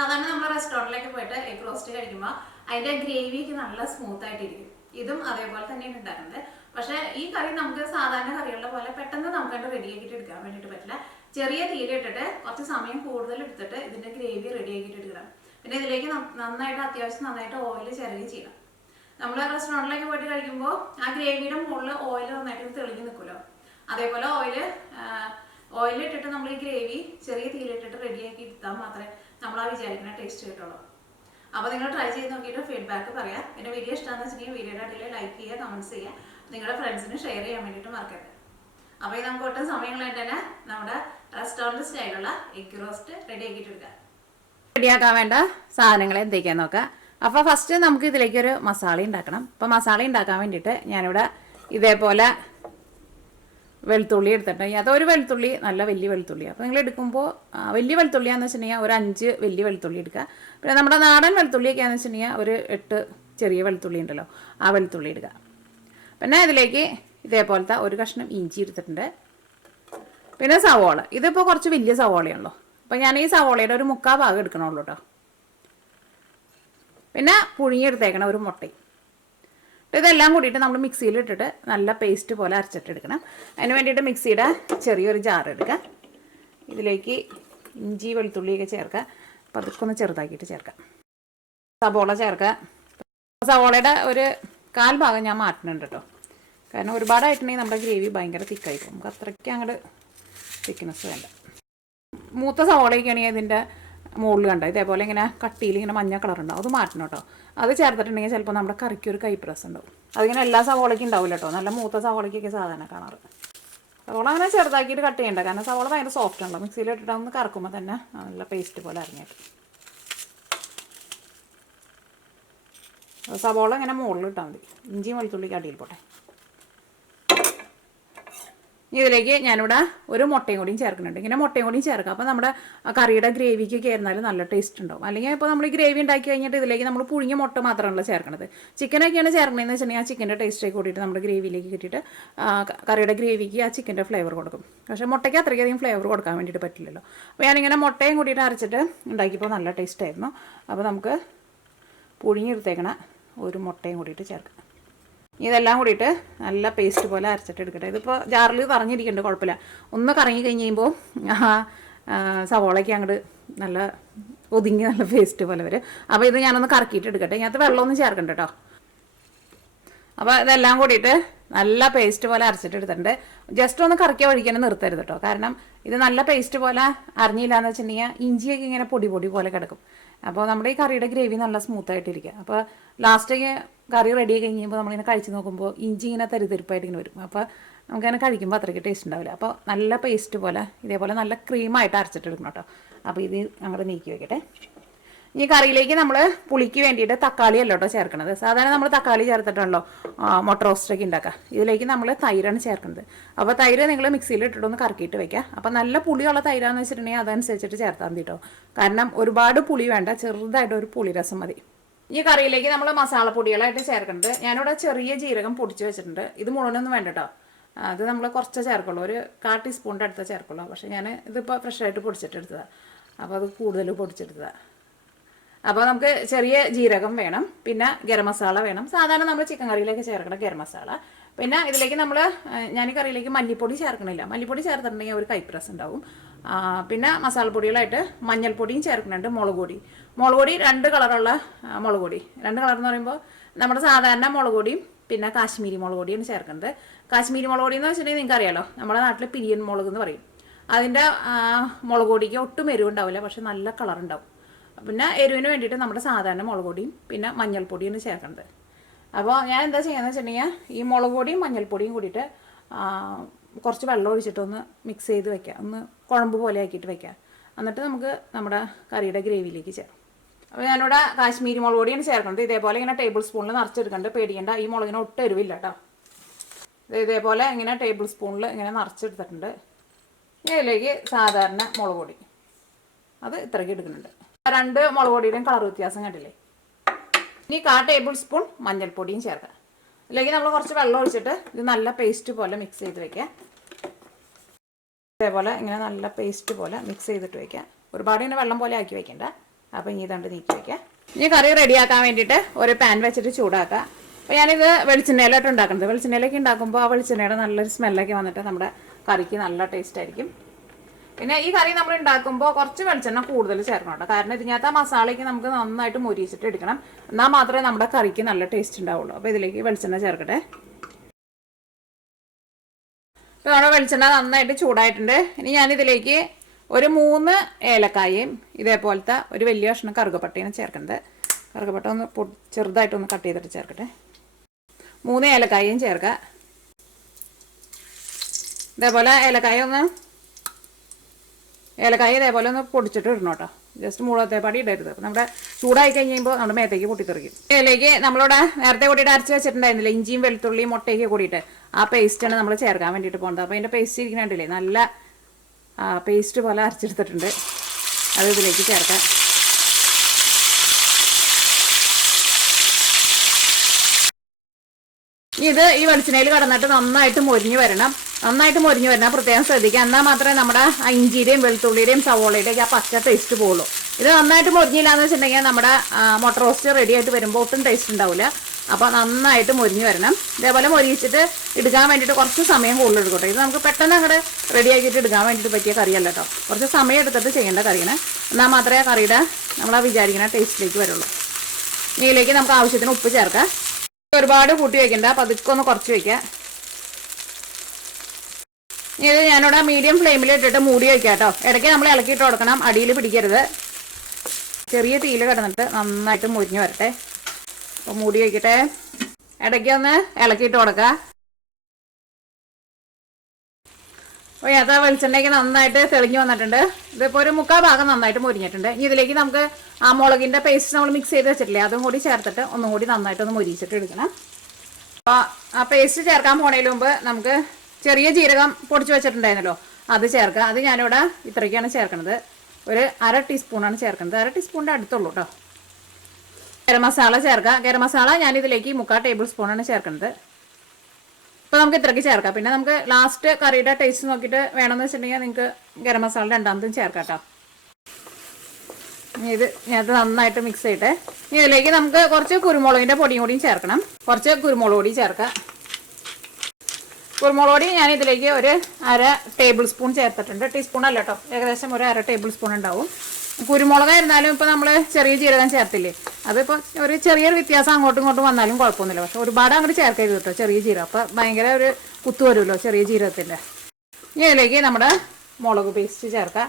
സാധാരണ നമ്മൾ റെസ്റ്റോറൻറ്റിലേക്ക് പോയിട്ട് എഗ് റോസ്റ്റ് കഴിക്കുമ്പോൾ അതിൻ്റെ ഗ്രേവിക്ക് നല്ല സ്മൂത്ത് ആയിട്ടിരിക്കും. ഇതും അതേപോലെ തന്നെയാണ് ഉണ്ടാക്കുന്നത്. പക്ഷേ ഈ കറി നമുക്ക് സാധാരണ കറികളുടെ പോലെ പെട്ടെന്ന് നമുക്കത് റെഡിയാക്കിയിട്ട് എടുക്കാൻ വേണ്ടിയിട്ട് പറ്റില്ല. ചെറിയ തീയിലിട്ടിട്ട് കുറച്ച് സമയം കൂടുതൽ എടുത്തിട്ട് ഇതിൻ്റെ ഗ്രേവി റെഡിയാക്കിയിട്ട് എടുക്കണം. പിന്നെ ഇതിലേക്ക് നന്നായിട്ട് അത്യാവശ്യം നന്നായിട്ട് ഓയിൽ ചിരകി ചെയ്യണം. നമ്മൾ റെസ്റ്റോറൻറ്റിലേക്ക് പോയിട്ട് കഴിക്കുമ്പോൾ ആ ഗ്രേവിയുടെ മുകളിൽ ഓയിൽ നന്നായിട്ട് തെളിഞ്ഞ് നിൽക്കുമല്ലോ, അതേപോലെ ഓയിലിട്ടിട്ട് നമ്മൾ ഈ ഗ്രേവി ചെറിയ തീയിലിട്ടിട്ട് റെഡിയാക്കി എടുത്താൽ മാത്രമേ നമ്മൾ ആ വിചാരിക്കുന്ന ടേസ്റ്റ് കിട്ടുള്ളൂ. അപ്പോൾ നിങ്ങൾ ട്രൈ ചെയ്ത് നോക്കിയിട്ട് ഫീഡ്ബാക്ക് പറയാം. പിന്നെ വീഡിയോ ഇഷ്ടമാണെന്ന് വെച്ചിട്ടുണ്ടെങ്കിൽ വീഡിയോയുടെ അടിയിൽ ലൈക്ക് ചെയ്യുക, കമൻറ്റ്സ് ചെയ്യുക, നിങ്ങളുടെ ഫ്രണ്ട്സിന് ഷെയർ ചെയ്യാൻ വേണ്ടിയിട്ട് മറക്കരുത്. അപ്പോൾ ഇത് നമുക്ക് ഒട്ടും സമയങ്ങളായിട്ട് തന്നെ നമ്മുടെ റെസ്റ്റോറൻറ്റ് സ്റ്റൈലുള്ള എഗ് റോസ്റ്റ് റെഡിയാക്കിയിട്ട് എടുക്കാം. റെഡിയാക്കാൻ വേണ്ട സാധനങ്ങൾ എന്തൊക്കെയാന്ന് നോക്കാം. അപ്പോൾ ഫസ്റ്റ് നമുക്ക് ഇതിലേക്കൊരു മസാല ഉണ്ടാക്കണം. അപ്പോൾ മസാല ഉണ്ടാക്കാൻ വേണ്ടിയിട്ട് ഞാനിവിടെ ഇതേപോലെ വെളുത്തുള്ളി എടുത്തിട്ടുണ്ട്. അതൊരു വെളുത്തുള്ളി നല്ല വലിയ വെളുത്തുള്ളിയാണ്. അപ്പോൾ നിങ്ങൾ എടുക്കുമ്പോൾ വലിയ വെളുത്തുള്ളിയാണെന്ന് വെച്ചിട്ടുണ്ടെങ്കിൽ ഒരു 5 വലിയ വെളുത്തുള്ളി എടുക്കുക. പിന്നെ നമ്മുടെ നാടൻ വെളുത്തുള്ളിയൊക്കെയാണെന്ന് വെച്ചിട്ടുണ്ടെങ്കിൽ ഒരു 8 ചെറിയ വെളുത്തുള്ളി ഉണ്ടല്ലോ, ആ വെളുത്തുള്ളി എടുക്കുക. പിന്നെ ഇതിലേക്ക് ഇതേപോലത്തെ ഒരു കഷ്ണം ഇഞ്ചി എടുത്തിട്ടുണ്ട്. പിന്നെ സവോള, ഇതിപ്പോൾ കുറച്ച് വലിയ സവോളയാണല്ലോ, അപ്പോൾ ഞാൻ ഈ സവോളയുടെ ഒരു 3/4 ഭാഗം എടുക്കണുള്ളൂ കേട്ടോ. പിന്നെ പുഴുങ്ങിയെടുത്തേക്കണം ഒരു മുട്ടയും. ഇതെല്ലാം കൂടിയിട്ട് നമ്മൾ മിക്സിയിൽ ഇട്ടിട്ട് നല്ല പേസ്റ്റ് പോലെ അരച്ചിട്ടെടുക്കണം. അതിന് വേണ്ടിയിട്ട് മിക്സിയുടെ ചെറിയൊരു ജാർ എടുക്കുക. ഇതിലേക്ക് ഇഞ്ചി വെളുത്തുള്ളിയൊക്കെ ചേർക്കുക. അപ്പോൾ അതൊക്കെ ഒന്ന് ചെറുതാക്കിയിട്ട് ചേർക്കാം. സവോള ചേർക്കുക. സവോളയുടെ ഒരു 1/4 ഭാഗം ഞാൻ മാറ്റുന്നുണ്ട് കേട്ടോ, കാരണം ഒരുപാടായിട്ടുണ്ടെങ്കിൽ നമ്മുടെ ഗ്രേവി ഭയങ്കര തിക്കായി പോകും. നമുക്ക് അത്രയ്ക്ക് അങ്ങോട്ട് തിക്നെസ് വേണ്ട. മൂത്ത സവോളയൊക്കെയാണെങ്കിൽ ഇതിൻ്റെ മുകളിൽ കണ്ടോ ഇതേപോലെ ഇങ്ങനെ കട്ടിയിൽ ഇങ്ങനെ മഞ്ഞ കളർ ഉണ്ടാവും, അത് മാറ്റണം കേട്ടോ. അത് ചേർത്തിട്ടുണ്ടെങ്കിൽ ചിലപ്പോൾ നമ്മുടെ കറിക്ക് ഒരു കൈപ്രസ് ഉണ്ടാവും. അതിങ്ങനെ എല്ലാ സവോളയ്ക്കും ഉണ്ടാവില്ല കേട്ടോ, നല്ല മൂത്ത സവോളയ്ക്കൊക്കെ സാധാരണ കാണാറ്. സവോള അങ്ങനെ ചെറുതാക്കിയിട്ട് കട്ട് ചെയ്യേണ്ട, കാരണം സവോള ഭയങ്കര സോഫ്റ്റ് ഉണ്ടോ. മിക്സിയിൽ ഇട്ടിട്ട് ഒന്ന് കറക്കുമ്പോൾ തന്നെ നല്ല പേസ്റ്റ് പോലെ അരിഞ്ഞിട്ട് സവോള ഇങ്ങനെ മുകളിൽ ഇട്ടാൽ മതി. ഇഞ്ചിയും വെളുത്തുള്ളിക്ക് അടിയിൽ പോട്ടെ. ഇതിലേക്ക് ഞാനിവിടെ ഒരു മുട്ടയും കൂടിയും ചേർക്കുന്നുണ്ട്. ഇങ്ങനെ മുട്ടയും കൂടിയും ചേർക്കാം. അപ്പോൾ നമ്മുടെ കറിയുടെ ഗ്രേവിക്ക് കയറുന്നാലും നല്ല ടേസ്റ്റ് ഉണ്ടാവും. അല്ലെങ്കിൽ ഇപ്പോൾ നമ്മൾ ഈ ഗ്രേവി ഉണ്ടാക്കി കഴിഞ്ഞിട്ട് ഇതിലേക്ക് നമ്മൾ പുഴുങ്ങിയ മുട്ട മാത്രമല്ല ചേർക്കുന്നത്. ചിക്കനൊക്കെയാണ് ചേർക്കണമെന്ന് വെച്ചിട്ടുണ്ടെങ്കിൽ ആ ചിക്കൻ്റെ ടേസ്റ്റൊക്കെ കൂട്ടിയിട്ട് നമ്മുടെ ഗ്രേവിയിലേക്ക് കിട്ടിയിട്ട് കറിയുടെ ഗ്രേവിക്ക് ആ ചിക്കൻ്റെ ഫ്ലേവർ കൊടുക്കും. പക്ഷേ മുട്ടയ്ക്ക് അത്രയ്ക്കധികം ഫ്ലേവർ കൊടുക്കാൻ വേണ്ടിയിട്ട് പറ്റില്ലല്ലോ. അപ്പോൾ ഞാനിങ്ങനെ മുട്ടയും കൂട്ടിയിട്ട് അരച്ചിട്ട് ഉണ്ടാക്കിയപ്പോൾ നല്ല ടേസ്റ്റ് ആയിരുന്നു. അപ്പോൾ നമുക്ക് പുഴുങ്ങിയെടുത്തേക്കണ ഒരു മുട്ടയും കൂടിയിട്ട് ചേർക്കാം. ഇതെല്ലാം കൂടിയിട്ട് നല്ല പേസ്റ്റ് പോലെ അരച്ചിട്ട് എടുക്കട്ടെ. ഇതിപ്പോൾ ജാറിൽ കറങ്ങിയിരിക്കുന്നുണ്ട്, കുഴപ്പമില്ല. ഒന്ന് കറങ്ങി കഴിഞ്ഞ് കഴിയുമ്പോൾ സവോളയ്ക്ക് അങ്ങോട്ട് നല്ല ഒതുങ്ങി നല്ല പേസ്റ്റ് പോലെ വരും. അപ്പോൾ ഇത് ഞാനൊന്ന് കറക്കിയിട്ട് എടുക്കട്ടെ. ഇതിനകത്ത് വെള്ളമൊന്നും ചേർക്കണ്ട കേട്ടോ. അപ്പോൾ ഇതെല്ലാം കൂടിയിട്ട് നല്ല പേസ്റ്റ് പോലെ അരച്ചിട്ട് എടുത്തിട്ടുണ്ട്. ജസ്റ്റ് ഒന്ന് കറക്കിയ വഴിക്കാനും നിർത്തരുത് കേട്ടോ, കാരണം ഇത് നല്ല പേസ്റ്റ് പോലെ അരിഞ്ഞില്ല എന്ന് വെച്ചിട്ടുണ്ടെങ്കിൽ ഇഞ്ചിയൊക്കെ ഇങ്ങനെ പൊടി പോലെ കിടക്കും. അപ്പോൾ നമ്മുടെ ഈ കറിയുടെ ഗ്രേവി നല്ല സ്മൂത്തായിട്ടിരിക്കുക. അപ്പോൾ ലാസ്റ്റേക്ക് കറി റെഡി ആയി കഴിയുമ്പോൾ നമ്മളിങ്ങനെ കഴിച്ച് നോക്കുമ്പോൾ ഇഞ്ചി ഇങ്ങനെ തരിതരിപ്പായിട്ട് ഇങ്ങനെ വരും. അപ്പോൾ നമുക്കങ്ങനെ കഴിക്കുമ്പോൾ അത്രയ്ക്ക് ടേസ്റ്റ് ഉണ്ടാവില്ല. അപ്പോൾ നല്ല പേസ്റ്റ് പോലെ ഇതേപോലെ നല്ല ക്രീമായിട്ട് അരച്ചിട്ട് എടുക്കണം കേട്ടോ. അപ്പോൾ ഇത് അങ്ങോട്ട് നീക്കി വയ്ക്കട്ടെ. ഈ കറിയിലേക്ക് നമ്മൾ പുളിക്ക് വേണ്ടിയിട്ട് തക്കാളി അല്ല കേട്ടോ ചേർക്കുന്നത്. സാധാരണ നമ്മൾ തക്കാളി ചേർത്തിട്ടാണല്ലോ മുട്ട റോസ്റ്റൊക്കെ ഉണ്ടാക്കുക. ഇതിലേക്ക് നമ്മൾ തൈരാണ് ചേർക്കുന്നത്. അപ്പോൾ തൈര് നിങ്ങൾ മിക്സിയിൽ ഇട്ടിട്ടൊന്ന് കറക്കിയിട്ട് വയ്ക്കുക. അപ്പോൾ നല്ല പുളിയുള്ള തൈരാന്ന് വെച്ചിട്ടുണ്ടെങ്കിൽ അതനുസരിച്ചിട്ട് ചേർത്താൽ മതി കേട്ടോ, കാരണം ഒരുപാട് പുളി വേണ്ട, ചെറുതായിട്ട് ഒരു പുളി രസം മതി. ഈ കറിയിലേക്ക് നമ്മൾ മസാലപ്പൊടികളായിട്ട് ചേർക്കുന്നത് ഞാനിവിടെ ചെറിയ ജീരകം പൊടിച്ച് വെച്ചിട്ടുണ്ട്. ഇത് മുഴുവനൊന്നും വേണ്ട കേട്ടോ, അത് നമ്മൾ കുറച്ച് ചേർക്കുള്ളൂ, ഒരു 1/4 ടീസ്പൂണിൻ്റെ അടുത്ത് ചേർക്കുള്ളൂ. പക്ഷേ ഞാൻ ഇതിപ്പോൾ ഫ്രഷായിട്ട് പൊടിച്ചിട്ടെടുത്തതാണ്, അപ്പോൾ അത് കൂടുതൽ പൊടിച്ചെടുത്തതാണ്. അപ്പോൾ നമുക്ക് ചെറിയ ജീരകം വേണം, പിന്നെ ഗരം മസാല വേണം, സാധാരണ നമ്മൾ ചിക്കൻ കറിയിലേക്ക് ചേർക്കണം ഗരം മസാല. പിന്നെ ഇതിലേക്ക് ഞാൻ ഈ കറിയിലേക്ക് മല്ലിപ്പൊടി ചേർക്കണില്ല. മല്ലിപ്പൊടി ചേർത്തിട്ടുണ്ടെങ്കിൽ ഒരു കൈപ്രസ് ഉണ്ടാവും. പിന്നെ മസാലപ്പൊടികളായിട്ട് മഞ്ഞൾപ്പൊടിയും ചേർക്കുന്നുണ്ട്. മുളക് പൊടി 2 കളറുള്ള മുളക് പൊടി. 2 കളർ എന്ന് പറയുമ്പോൾ നമ്മുടെ സാധാരണ മുളക് പൊടിയും പിന്നെ കാശ്മീരി മുളക് പൊടിയാണ് ചേർക്കുന്നത്. കാശ്മീരി മുളക് പൊടി എന്ന് വെച്ചിട്ടുണ്ടെങ്കിൽ നിങ്ങൾക്ക് അറിയാലോ, നമ്മുടെ നാട്ടിൽ പിരിയൻ മുളക് എന്ന് പറയും. അതിൻ്റെ മുളക് പൊടിക്ക് ഒട്ടും എരിവുണ്ടാവില്ല, പക്ഷെ നല്ല കളർ ഉണ്ടാവും. പിന്നെ എരിവിന് വേണ്ടിയിട്ട് നമ്മുടെ സാധാരണ മുളക് പൊടിയും പിന്നെ മഞ്ഞൾപ്പൊടിയാണ് ചേർക്കുന്നത്. അപ്പോൾ ഞാൻ എന്താ ചെയ്യുകയെന്ന് വെച്ചിട്ടുണ്ടെങ്കിൽ ഈ മുളക് പൊടിയും മഞ്ഞൾപ്പൊടിയും കൂടിയിട്ട് കുറച്ച് വെള്ളം ഒഴിച്ചിട്ടൊന്ന് മിക്സ് ചെയ്ത് വെക്കുക, ഒന്ന് കുഴമ്പ് പോലെ ആക്കിയിട്ട് വെക്കുക. എന്നിട്ട് നമുക്ക് നമ്മുടെ കറിയുടെ ഗ്രേവിയിലേക്ക് ചേർക്കാം. അപ്പോൾ ഞാനിവിടെ കാശ്മീരി മുളക് പൊടിയാണ് ചേർക്കുന്നത്. ഇതേപോലെ ഇങ്ങനെ ടേബിൾ സ്പൂണിൽ നിറച്ചെടുക്കേണ്ടത്, പേടിക്കേണ്ട. ഈ മുളകിന് ഒട്ടും എരിവില്ല കേട്ടോ. ഇതേപോലെ ഇങ്ങനെ ടേബിൾ സ്പൂണിൽ ഇങ്ങനെ നിറച്ചെടുത്തിട്ടുണ്ട്. ഇതിലേക്ക് സാധാരണ മുളക് പൊടി അത് ഇത്രയ്ക്ക് എടുക്കുന്നുണ്ട്. 2 മുളക് പൊടിയുടെയും കളർ വ്യത്യാസം കണ്ടില്ലേ. ഇനി 1/4 ടേബിൾ സ്പൂൺ മഞ്ഞൾപ്പൊടിയും ചേർക്കാം. ഇതിലേക്ക് നമ്മൾ കുറച്ച് വെള്ളം ഒഴിച്ചിട്ട് ഇത് നല്ല പേസ്റ്റ് പോലെ മിക്സ് ചെയ്ത് വെക്കുക. ഇതേപോലെ ഇങ്ങനെ നല്ല പേസ്റ്റ് പോലെ മിക്സ് ചെയ്തിട്ട് വയ്ക്കുക. ഒരുപാട് ഇങ്ങനെ വെള്ളം പോലെ ആക്കി വയ്ക്കേണ്ട. അപ്പോൾ ഇനി ഇതുകൊണ്ട് നീക്കി വയ്ക്കാം. ഇനി കറി റെഡിയാക്കാൻ വേണ്ടിയിട്ട് ഒരു പാൻ വെച്ചിട്ട് ചൂടാക്കാം. അപ്പോൾ ഞാനിത് വെളിച്ചെണ്ണയിലോട്ട് ഉണ്ടാക്കുന്നത്. വെളിച്ചെണ്ണയിലേക്ക് ഉണ്ടാക്കുമ്പോൾ ആ വെളിച്ചെണ്ണയുടെ നല്ലൊരു സ്മെല്ലൊക്കെ വന്നിട്ട് നമ്മുടെ കറിക്ക് നല്ല ടേസ്റ്റ് ആയിരിക്കും. പിന്നെ ഈ കറി നമ്മൾ ഉണ്ടാക്കുമ്പോൾ കുറച്ച് വെളിച്ചെണ്ണ കൂടുതൽ ചേർക്കണം കേട്ടോ. കാരണം ഇതിനകത്ത് ആ മസാലയ്ക്ക് നമുക്ക് നന്നായിട്ട് മൊരിയിച്ചിട്ട് എടുക്കണം. എന്നാൽ മാത്രമേ നമ്മുടെ കറിക്ക് നല്ല ടേസ്റ്റ് ഉണ്ടാവുള്ളൂ. അപ്പോൾ ഇതിലേക്ക് വെളിച്ചെണ്ണ ചേർക്കട്ടെ. ഇപ്പോൾ നമ്മുടെ വെളിച്ചെണ്ണ നന്നായിട്ട് ചൂടായിട്ടുണ്ട്. ഇനി ഞാനിതിലേക്ക് ഒരു 3 ഏലക്കായയും ഇതേപോലത്തെ ഒരു വലിയ കഷ്ണം കറുകപ്പട്ടയാണ് ചേർക്കുന്നത്. കറുകപ്പട്ട ഒന്ന് ചെറുതായിട്ടൊന്ന് കട്ട് ചെയ്തിട്ട് ചേർക്കട്ടെ. 3 ഏലക്കായയും ചേർക്കുക. ഇതേപോലെ ഏലക്കായ ഇതേപോലെ ഒന്ന് പൊടിച്ചിട്ട് ഇടണം കേട്ടോ. ജസ്റ്റ് മുളകത്തെ പാടി ഇടരുത്. അപ്പോൾ നമ്മുടെ ചൂടായി കഴിയുമ്പോൾ നമ്മുടെ മേത്തേക്ക് പൊട്ടിത്തെറിക്കും. ഇതിലേക്ക് നമ്മളിവിടെ നേരത്തെ കൂടിയിട്ട് അരച്ച് വെച്ചിട്ടുണ്ടായിരുന്നില്ല, ഇഞ്ചിയും വെളുത്തുള്ളിയും മുട്ടയൊക്കെ കൂടിയിട്ട് ആ പേസ്റ്റാണ് നമ്മൾ ചേർക്കാൻ വേണ്ടിയിട്ട് പോകുന്നത്. അപ്പോൾ അതിൻ്റെ പേസ്റ്റ് ഇരിക്കുന്നുണ്ടല്ലേ, നല്ല പേസ്റ്റ് പോലെ അരച്ചെടുത്തിട്ടുണ്ട്. അത് ഇതിലേക്ക് ചേർക്കാം. ഇത് ഈ വെളിച്ചെണ്ണയിൽ കടന്നിട്ട് നന്നായിട്ട് മൊരിഞ്ഞ് വരണം. പ്രത്യേകം ശ്രദ്ധിക്കുക. എന്നാൽ മാത്രമേ നമ്മുടെ ഇഞ്ചിയുടെയും വെളുത്തുള്ളിയുടെയും സവോളയുടെയും ആ പച്ച ടേസ്റ്റ് പോകുള്ളൂ. ഇത് നന്നായിട്ട് മൊരിഞ്ഞില്ല എന്ന് വെച്ചിട്ടുണ്ടെങ്കിൽ നമ്മുടെ മുട്ട റോസ്റ്റ് റെഡി ആയിട്ട് വരുമ്പോൾ ഒട്ടും ടേസ്റ്റ് ഉണ്ടാവില്ല. അപ്പോൾ നന്നായിട്ട് മൊരിഞ്ഞ് വരണം. ഇതേപോലെ മൊരിയിച്ചിട്ട് എടുക്കാൻ വേണ്ടിയിട്ട് കുറച്ച് സമയം കൂടുതൽ എടുക്കട്ടെ. ഇത് നമുക്ക് പെട്ടെന്ന് അങ്ങോട്ട് റെഡി ആക്കിയിട്ട് എടുക്കാൻ വേണ്ടിയിട്ട് പറ്റിയ കറിയല്ല കേട്ടോ. കുറച്ച് സമയം എടുത്തിട്ട് ചെയ്യേണ്ട കറിയാണ്. എന്നാൽ മാത്രമേ കറിയുടെ നമ്മൾ വിചാരിക്കുന്ന ടേസ്റ്റിലേക്ക് വരുള്ളൂ. ഇതിലേക്ക് നമുക്ക് ആവശ്യത്തിന് ഉപ്പ് ചേർക്കാം. ഒരുപാട് കൂട്ടി വയ്ക്കണ്ട, പതുക്കെ ഒന്ന് കുറച്ച് വയ്ക്കാം. ഇത് ഞാനിവിടെ മീഡിയം ഫ്ലെയിമിൽ ഇട്ടിട്ട് മൂടി വയ്ക്കാം കേട്ടോ. ഇടയ്ക്ക് നമ്മൾ ഇളക്കിയിട്ട് കൊടുക്കണം, അടിയിൽ പിടിക്കരുത്. ചെറിയ തീയിൽ കിടന്നിട്ട് നന്നായിട്ട് മുരിഞ്ഞ് വരട്ടെ. അപ്പോൾ മൂടി വയ്ക്കട്ടെ. ഇടയ്ക്ക് ഒന്ന് ഇളക്കിയിട്ട് കൊടുക്കുക. അപ്പോൾ അതാ വെളിച്ചെണ്ണയ്ക്ക് നന്നായിട്ട് തെളിഞ്ഞ് വന്നിട്ടുണ്ട്. ഇതിപ്പോൾ ഒരു 3/4 ഭാഗം നന്നായിട്ട് മുരിഞ്ഞിട്ടുണ്ട്. ഇനി ഇതിലേക്ക് നമുക്ക് ആ മുളകിൻ്റെ പേസ്റ്റ് നമ്മൾ മിക്സ് ചെയ്ത് വെച്ചിട്ടില്ലേ, അതും കൂടി ചേർത്തിട്ട് ഒന്നും കൂടി നന്നായിട്ടൊന്ന് മുരിച്ചിട്ട് എടുക്കണം. അപ്പോൾ ആ പേസ്റ്റ് ചേർക്കാൻ പോണതിന് മുമ്പ് നമുക്ക് ചെറിയ ജീരകം പൊടിച്ച് വെച്ചിട്ടുണ്ടായിരുന്നല്ലോ, അത് ചേർക്കുക. അത് ഞാനിവിടെ ഇത്രയ്ക്കാണ് ചേർക്കുന്നത്. ഒരു 1/2 ടീസ്പൂണാണ് ചേർക്കുന്നത്. 1/2 ടീസ്പൂണിൻ്റെ അടുത്തുള്ളൂ കേട്ടോ. ഗരം മസാല ചേർക്കുക. ഗരം മസാല ഞാനിതിലേക്ക് 3/4 ടേബിൾ സ്പൂണാണ് ചേർക്കുന്നത്. അപ്പോൾ നമുക്ക് ഇത്രയ്ക്ക് ചേർക്കാം. പിന്നെ നമുക്ക് ലാസ്റ്റ് കറിയുടെ ടേസ്റ്റ് നോക്കിയിട്ട് വേണമെന്ന് വെച്ചിട്ടുണ്ടെങ്കിൽ നിങ്ങൾക്ക് ഗരം മസാല രണ്ടാമതും ചേർക്കാം കേട്ടോ. ഇത് ഞാനത് നന്നായിട്ട് മിക്സ് ചെയ്തിട്ട് ഇതിലേക്ക് നമുക്ക് കുറച്ച് കുരുമുളകിൻ്റെ പൊടിയും കൂടിയും ചേർക്കണം. കുറച്ച് കുരുമുളക് പൊടി ചേർക്കാം. കുരുമുളക് പൊടി ഞാൻ ഇതിലേക്ക് ഒരു 1/2 ടേബിൾ സ്പൂൺ ചേർത്തിട്ടുണ്ട്. ടീസ്പൂൺ അല്ല കേട്ടോ, ഏകദേശം ഒരു 1/2 ടേബിൾ സ്പൂൺ ഉണ്ടാവും. കുരുമുളകായിരുന്നാലും ഇപ്പോൾ നമ്മൾ ചെറിയ ജീരകം ചേർത്തില്ലേ, അതിപ്പോൾ ഒരു ചെറിയൊരു വ്യത്യാസം അങ്ങോട്ടും ഇങ്ങോട്ടും വന്നാലും കുഴപ്പമൊന്നുമില്ല. പക്ഷെ ഒരുപാട് അങ്ങോട്ട് ചേർക്കരുത് കേട്ടോ ചെറിയ ജീരകം. അപ്പോൾ ഭയങ്കര ഒരു കുത്തു വരുമല്ലോ ചെറിയ ജീരകത്തിൻ്റെ. ഇനി ഇതിലേക്ക് നമ്മുടെ മുളക് പേസ്റ്റ് ചേർക്കാം.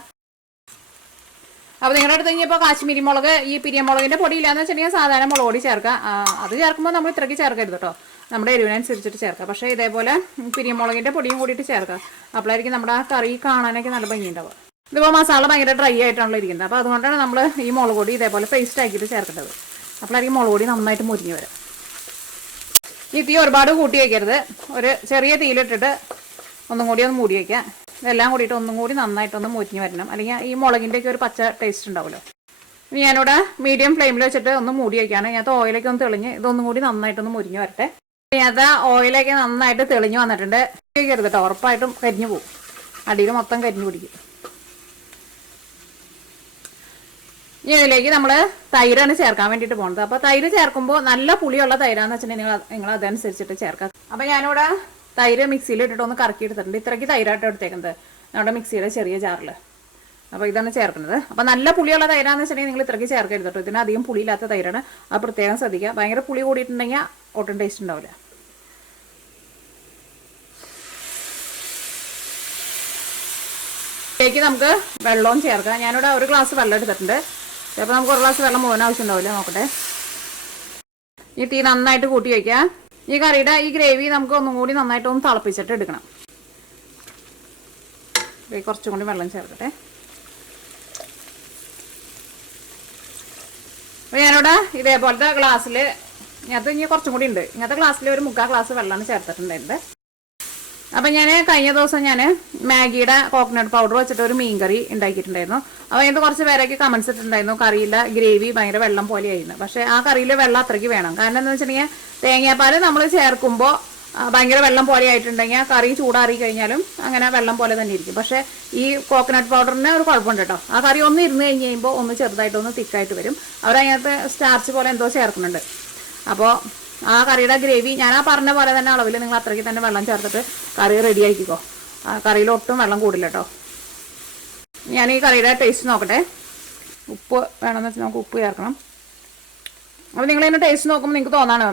അപ്പോൾ നിങ്ങളുടെ അടുത്ത് കഴിഞ്ഞപ്പോൾ കാശ്മീരി മുളക്, ഈ പിരിയമുളകിൻ്റെ പൊടിയില്ലാന്ന് വെച്ചിട്ടുണ്ടെങ്കിൽ സാധാരണ മുളക് പൊടി ചേർക്കാം. അത് ചേർക്കുമ്പോൾ നമ്മൾ ഇത്രയ്ക്ക് ചേർക്കരുത് കേട്ടോ, നമ്മുടെ എരിവിനനുസരിച്ചിട്ട് ചേർക്കാം. പക്ഷേ ഇതേപോലെ പിരിയമുളകിൻ്റെ പൊടിയും കൂടിയിട്ട് ചേർക്കാം. അപ്പോഴായിരിക്കും നമ്മുടെ ആ കറി കാണാനൊക്കെ നല്ല ഭംഗിയുണ്ടാവുക. ഇതിപ്പോൾ മസാല ഭയങ്കര ഡ്രൈ ആയിട്ടാണല്ലോ ഇരിക്കുന്നത്. അപ്പോൾ അതുകൊണ്ടാണ് നമ്മൾ ഈ മുളക് പൊടി ഇതേപോലെ പേസ്റ്റ് ആക്കിയിട്ട് ചേർക്കേണ്ടത്. അപ്പോഴായിരിക്കും മുളക് പൊടി നന്നായിട്ട് മുരിഞ്ഞ് വരും. ഈ തീ ഒരുപാട് കൂട്ടി വയ്ക്കരുത്. ഒരു ചെറിയ തീയിലിട്ടിട്ട് ഒന്നും കൂടി ഒന്ന് മൂടി വയ്ക്കാം. ഇതെല്ലാം കൂടിയിട്ട് ഒന്നും കൂടി നന്നായിട്ടൊന്ന് മുരിഞ്ഞ് വരണം. അല്ലെങ്കിൽ ഈ മുളകിൻ്റെയൊക്കെ ഒരു പച്ച ടേസ്റ്റ് ഉണ്ടാവുമല്ലോ. ഇനി ഞാനിവിടെ മീഡിയം ഫ്ലെയിമിൽ വെച്ചിട്ട് ഒന്ന് മൂടി വയ്ക്കുകയാണ്. ഇതിനകത്ത് ഓയിലൊക്കെ ഒന്ന് തെളിഞ്ഞ് ഇതൊന്നും കൂടി നന്നായിട്ടൊന്ന് മുരിഞ്ഞ് വരട്ടെ. ഇതിനകത്ത് ഓയിലൊക്കെ നന്നായിട്ട് തെളിഞ്ഞ് വന്നിട്ടുണ്ട്. വയ്ക്കരുത് കേട്ടോ, ഉറപ്പായിട്ടും കരിഞ്ഞു പോകും. അടിയിൽ മൊത്തം കരിഞ്ഞു പിടിക്കും. ഇനി ഇതിലേക്ക് നമ്മൾ തൈരാണ് ചേർക്കാൻ വേണ്ടിയിട്ട് പോകുന്നത്. അപ്പോൾ തൈര് ചേർക്കുമ്പോൾ നല്ല പുളിയുള്ള തൈരാന്ന് വെച്ചിട്ടുണ്ടെങ്കിൽ നിങ്ങൾ അതനുസരിച്ചിട്ട് ചേർക്കാം. അപ്പോൾ ഞാനിവിടെ തൈര് മിക്സിയിൽ ഇട്ടിട്ട് ഒന്ന് കറക്കി എടുത്തിട്ടുണ്ട്. ഇത്രയ്ക്ക് തൈരായിട്ട് എടുത്തേക്കുന്നത് നമ്മുടെ മിക്സിയുടെ ചെറിയ ജാറിൽ. അപ്പോൾ ഇതാണ് ചേർക്കുന്നത്. അപ്പോൾ നല്ല പുളിയുള്ള തൈരാന്ന് വെച്ചിട്ടുണ്ടെങ്കിൽ നിങ്ങൾ ഇത്രയ്ക്ക് ചേർക്കരുത് കേട്ടോ. ഇതിന് അധികം പുളിയില്ലാത്ത തൈരാണ്. അത് പ്രത്യേകം ശ്രദ്ധിക്കുക. ഭയങ്കര പുളി കൂടിയിട്ടുണ്ടെങ്കിൽ ഒട്ടും ടേസ്റ്റ് ഉണ്ടാവില്ല. ഇതിലേക്ക് നമുക്ക് വെള്ളവും ചേർക്കാം. ഞാനിവിടെ 1 ഗ്ലാസ് വെള്ളം എടുത്തിട്ടുണ്ട്. ചിലപ്പോൾ നമുക്ക് 1 ഗ്ലാസ് വെള്ളം മുഴുവൻ ആവശ്യം ഉണ്ടാവില്ല, നോക്കട്ടെ. ഈ തീ നന്നായിട്ട് കൂട്ടി വയ്ക്കുക. ഈ കറിയുടെ ഈ ഗ്രേവി നമുക്ക് ഒന്നും കൂടി നന്നായിട്ട് ഒന്ന് തിളപ്പിച്ചിട്ട് എടുക്കണം. കുറച്ചും കൂടി വെള്ളം ചേർക്കട്ടെ. അപ്പോൾ ഞാനിവിടെ ഇതേപോലത്തെ ഗ്ലാസ്സിൽ, ഇങ്ങനത്തെ ഇനി കുറച്ചും കൂടി ഉണ്ട്, ഇങ്ങനത്തെ ഗ്ലാസ്സിൽ ഒരു 3/4 ഗ്ലാസ് വെള്ളമാണ് ചേർത്തിട്ടുണ്ടായിരുന്നത്. അപ്പം ഞാൻ കഴിഞ്ഞ ദിവസം മാഗിയുടെ കോക്കനട്ട് പൗഡർ വെച്ചിട്ട് ഒരു മീൻ കറി ഉണ്ടാക്കിയിട്ടുണ്ടായിരുന്നു. അപ്പോൾ ഇത് കുറച്ച് പേരൊക്കെ കമൻസ് ഇട്ടിട്ടുണ്ടായിരുന്നു, കറിയിലെ ഗ്രേവി ഭയങ്കര വെള്ളം പോലെയായിരുന്നു. പക്ഷേ ആ കറിയിൽ വെള്ളം അത്രയ്ക്ക് വേണം. കാരണം എന്താണെന്ന് വെച്ചിട്ടുണ്ടെങ്കിൽ തേങ്ങാപ്പാൽ നമ്മൾ ചേർക്കുമ്പോൾ ഭയങ്കര വെള്ളം പോലെ ആയിട്ടുണ്ടെങ്കിൽ കറി ചൂടാറി കഴിഞ്ഞാലും അങ്ങനെ വെള്ളം പോലെ തന്നെ ഇരിക്കും. പക്ഷേ ഈ കോക്കനട്ട് പൗഡറിന് ഒരു കുഴപ്പമുണ്ട് കേട്ടോ. ആ കറി ഒന്ന് ഇരുന്ന് കഴിഞ്ഞ് കഴിയുമ്പോൾ ഒന്ന് ചെറുതായിട്ടൊന്ന് തിക്കായിട്ട് വരും. അവരതിനകത്ത് സ്റ്റാർച്ച് പോലെ എന്തോ ചേർക്കുന്നുണ്ട്. അപ്പോൾ ആ കറിയുടെ ഗ്രേവി ഞാൻ ആ പറഞ്ഞ പോലെ തന്നെ അളവിൽ നിങ്ങൾ അത്രയ്ക്ക് തന്നെ വെള്ളം ചേർത്തിട്ട് കറി റെഡി ആക്കിക്കോ. ആ കറിയിൽ ഒട്ടും വെള്ളം കൂടില്ല കേട്ടോ. ഞാൻ ഈ കറിയുടെ ടേസ്റ്റ് നോക്കട്ടെ. ഉപ്പ് വേണമെന്ന് വെച്ചാൽ നമുക്ക് ഉപ്പ് ചേർക്കണം. അപ്പോൾ നിങ്ങളിതിൻ്റെ ടേസ്റ്റ് നോക്കുമ്പോൾ നിങ്ങൾക്ക് തോന്നാണ്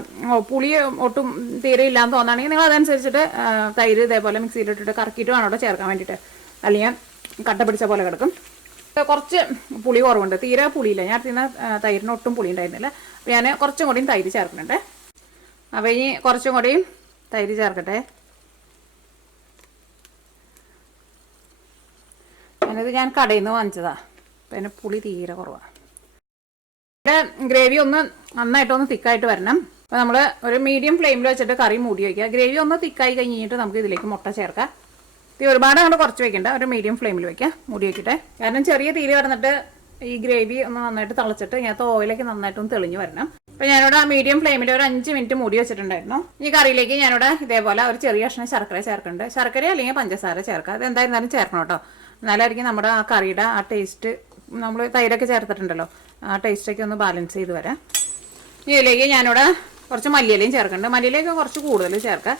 പുളി ഒട്ടും തീരെ ഇല്ലാന്ന് തോന്നുകയാണെങ്കിൽ നിങ്ങൾ അതനുസരിച്ചിട്ട് തൈര് ഇതേപോലെ മിക്സിയിലിട്ടിട്ട് കറക്കിയിട്ട് വേണം അവിടെ ചേർക്കാൻ വേണ്ടിയിട്ട്. അല്ലെങ്കിൽ കട്ട പിടിച്ച പോലെ കിടക്കും. കുറച്ച് പുളി കുറവുണ്ട്, തീരെ പുളിയില്ല. ഞാൻ തിന്ന തൈരിന് ഒട്ടും പുളി ഉണ്ടായിരുന്നില്ല. അപ്പോൾ ഞാൻ കുറച്ചും കൂടിയും തൈര് ചേർക്കുന്നുണ്ട്. അപ്പോൾ ഇനി കുറച്ചും കൂടിയും തൈര് ചേർക്കട്ടെ. ഞാനിത് ഞാൻ കടയിൽ നിന്ന് വാങ്ങിച്ചതാണ്. അപ്പോൾ അതിന് പുളി തീരെ കുറവാണ്. ഗ്രേവി ഒന്ന് നന്നായിട്ടൊന്ന് തിക്കായിട്ട് വരണം. അപ്പോൾ നമ്മൾ ഒരു മീഡിയം ഫ്ലെയിമിൽ വെച്ചിട്ട് കറി മൂടി വയ്ക്കുക. ഗ്രേവി ഒന്ന് തിക്കായി കഴിഞ്ഞിട്ട് നമുക്ക് ഇതിലേക്ക് മുട്ട ചേർക്കാം. തീ ഒരുപാട് അങ്ങോട്ട് കുറച്ച് വെക്കണ്ട, ഒരു മീഡിയം ഫ്ലെയിമിൽ വെക്കുക, മൂടി വയ്ക്കട്ടെ. കാരണം ചെറിയ തീയിൽ കിടന്നിട്ട് ഈ ഗ്രേവി ഒന്ന് നന്നായിട്ട് തിളച്ചിട്ട് ഇതിനകത്ത് ഓയിലൊക്കെ നന്നായിട്ടൊന്ന് തെളിഞ്ഞ് വരണം. അപ്പോൾ ഞാനിവിടെ മീഡിയം ഫ്ലെയിമിൽ ഒരു 5 മിനിറ്റ് മൂടി വെച്ചിട്ടുണ്ടായിരുന്നു. ഈ കറിയിലേക്ക് ഞാനിവിടെ ഇതേപോലെ ഒരു ചെറിയ കഷ്ണം ശർക്കര ചേർക്കുന്നുണ്ട്. ശർക്കര അല്ലെങ്കിൽ പഞ്ചസാര ചേർക്കുക. അത് എന്തായിരുന്നാലും ചേർക്കണം കേട്ടോ. എന്നാലായിരിക്കും നമ്മുടെ ആ കറിയുടെ ആ ടേസ്റ്റ്, നമ്മൾ തൈരൊക്കെ ചേർത്തിട്ടുണ്ടല്ലോ, ആ ടേസ്റ്റൊക്കെ ഒന്ന് ബാലൻസ് ചെയ്ത് വരാം. ഇതിലേക്ക് ഞാനിവിടെ കുറച്ച് മല്ലിയിലയും ചേർക്കുന്നുണ്ട്. മല്ലിയിലേക്ക് കുറച്ച് കൂടുതൽ ചേർക്കാം.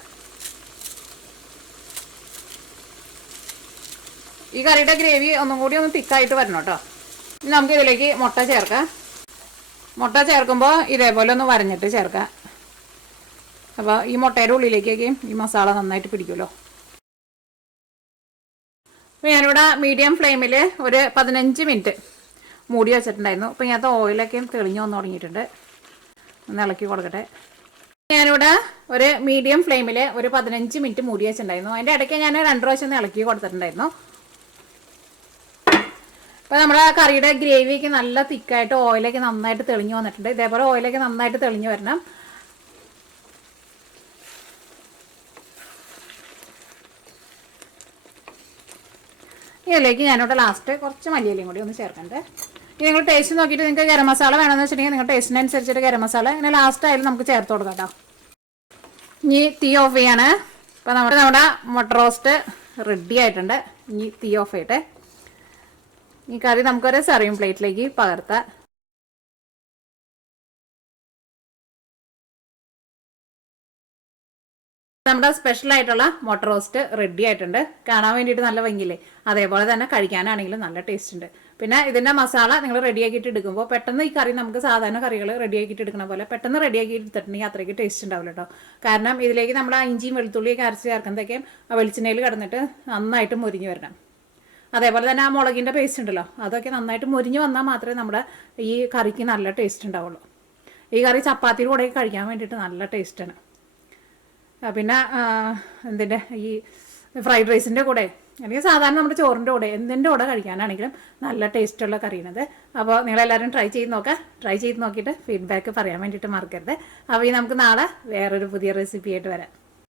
ഈ കറിയുടെ ഗ്രേവി ഒന്നും കൂടി ഒന്ന് തിക്കായിട്ട് വരണം കേട്ടോ. ഇനി നമുക്ക് ഇതിലേക്ക് മുട്ട ചേർക്കാം. മുട്ട ചേർക്കുമ്പോൾ ഇതേപോലെ ഒന്ന് വരഞ്ഞിട്ട് ചേർക്കാം. അപ്പോൾ ഈ മുട്ടയുടെ ഉള്ളിലേക്കൊക്കെ ഈ മസാല നന്നായിട്ട് പിടിക്കുമല്ലോ. അപ്പോൾ ഞാനിവിടെ മീഡിയം ഫ്ലെയിമിൽ ഒരു 15 മിനിറ്റ് മൂടി വെച്ചിട്ടുണ്ടായിരുന്നു. അപ്പോൾ ഇതിനകത്ത് ഓയിലൊക്കെ തെളിഞ്ഞു വന്ന് തുടങ്ങിയിട്ടുണ്ട്. ഒന്ന് ഇളക്കി കൊടുക്കട്ടെ. ഞാനിവിടെ ഒരു മീഡിയം ഫ്ലെയിമിൽ ഒരു 15 മിനിറ്റ് മൂടി വെച്ചിട്ടുണ്ടായിരുന്നു. അതിൻ്റെ ഇടയ്ക്ക് ഞാൻ 2 പ്രാവശ്യം ഒന്ന് ഇളക്കി കൊടുത്തിട്ടുണ്ടായിരുന്നു. അപ്പോൾ നമ്മുടെ കറിയുടെ ഗ്രേവിക്ക് നല്ല തിക്കായിട്ട് ഓയിലൊക്കെ നന്നായിട്ട് തെളിഞ്ഞു വന്നിട്ടുണ്ട്. ഇതേപോലെ ഓയിലൊക്കെ നന്നായിട്ട് തെളിഞ്ഞു വരണം. ഇതിലേക്ക് ഞാനിവിടെ ലാസ്റ്റ് കുറച്ച് മല്ലിയിലയും കൂടി ഒന്ന് ചേർക്കണ്ടേ. ഇനി നിങ്ങൾ ടേസ്റ്റ് നോക്കിയിട്ട് നിങ്ങൾക്ക് ഗരം മസാല വേണമെന്ന് വെച്ചിട്ടുണ്ടെങ്കിൽ നിങ്ങൾ ടേസ്റ്റിനനുസരിച്ചിട്ട് ഗരം മസാല ഇങ്ങനെ ലാസ്റ്റ് ആയാലും നമുക്ക് ചേർത്ത് കൊടുക്കാം കേട്ടോ. ഇനി തീ ഓഫ് ചെയ്യാണ്. അപ്പോൾ നമ്മുടെ മുട്ട റോസ്റ്റ് റെഡി ആയിട്ടുണ്ട്. ഇനി തീ ഓഫ് ചെയ്യട്ടെ. ഈ കറി നമുക്കൊരു സെർവിങ് പ്ലേറ്റിലേക്ക് പകർത്താം. നമ്മുടെ സ്പെഷ്യൽ ആയിട്ടുള്ള മുട്ട റോസ്റ്റ് റെഡി ആയിട്ടുണ്ട്. കാണാൻ വേണ്ടിയിട്ട് നല്ല ഭംഗിയില്ലേ, അതേപോലെ തന്നെ കഴിക്കാനാണെങ്കിലും നല്ല ടേസ്റ്റ് ഉണ്ട്. പിന്നെ ഇതിൻ്റെ മസാല നിങ്ങൾ റെഡിയാക്കിയിട്ട് എടുക്കുമ്പോൾ പെട്ടെന്ന് ഈ കറി നമുക്ക് സാധാരണ കറികൾ റെഡിയാക്കിയിട്ട് എടുക്കുന്ന പോലെ പെട്ടെന്ന് റെഡിയാക്കി എടുത്തിട്ടുണ്ടെങ്കിൽ അത്രയ്ക്ക് ടേസ്റ്റ് ഉണ്ടാവില്ല കേട്ടോ. കാരണം ഇതിലേക്ക് നമ്മൾ ഇഞ്ചിയും വെളുത്തുള്ളിയൊക്കെ അരച്ച് ചേർക്കുന്നതൊക്കെ വെളിച്ചെണ്ണയിൽ കിടന്നിട്ട് നന്നായിട്ട് മുരിഞ്ഞ് വരണം. അതേപോലെ തന്നെ ആ മുളകിൻ്റെ പേസ്റ്റ് ഉണ്ടല്ലോ, അതൊക്കെ നന്നായിട്ട് മുരിഞ്ഞ് വന്നാൽ മാത്രമേ നമ്മുടെ ഈ കറിക്ക് നല്ല ടേസ്റ്റ് ഉണ്ടാവുള്ളൂ. ഈ കറി ചപ്പാത്തിയുടെ കൂടെ കഴിക്കാൻ വേണ്ടിയിട്ട് നല്ല ടേസ്റ്റാണ്. പിന്നെ എന്തിൻ്റെ ഈ ഫ്രൈഡ് റൈസിൻ്റെ കൂടെ അല്ലെങ്കിൽ സാധാരണ നമ്മുടെ ചോറിൻ്റെ കൂടെ എന്തിൻ്റെ കൂടെ കഴിക്കാനാണെങ്കിലും നല്ല ടേസ്റ്റുള്ള കറിയാണത്. അപ്പോൾ നിങ്ങളെല്ലാവരും ട്രൈ ചെയ്ത് നോക്കിയിട്ട് ഫീഡ്ബാക്ക് പറയാൻ വേണ്ടിയിട്ട് മറക്കരുത്. അപ്പോൾ ഈ നമുക്ക് നാളെ വേറൊരു പുതിയ റെസിപ്പി ആയിട്ട് വരാം.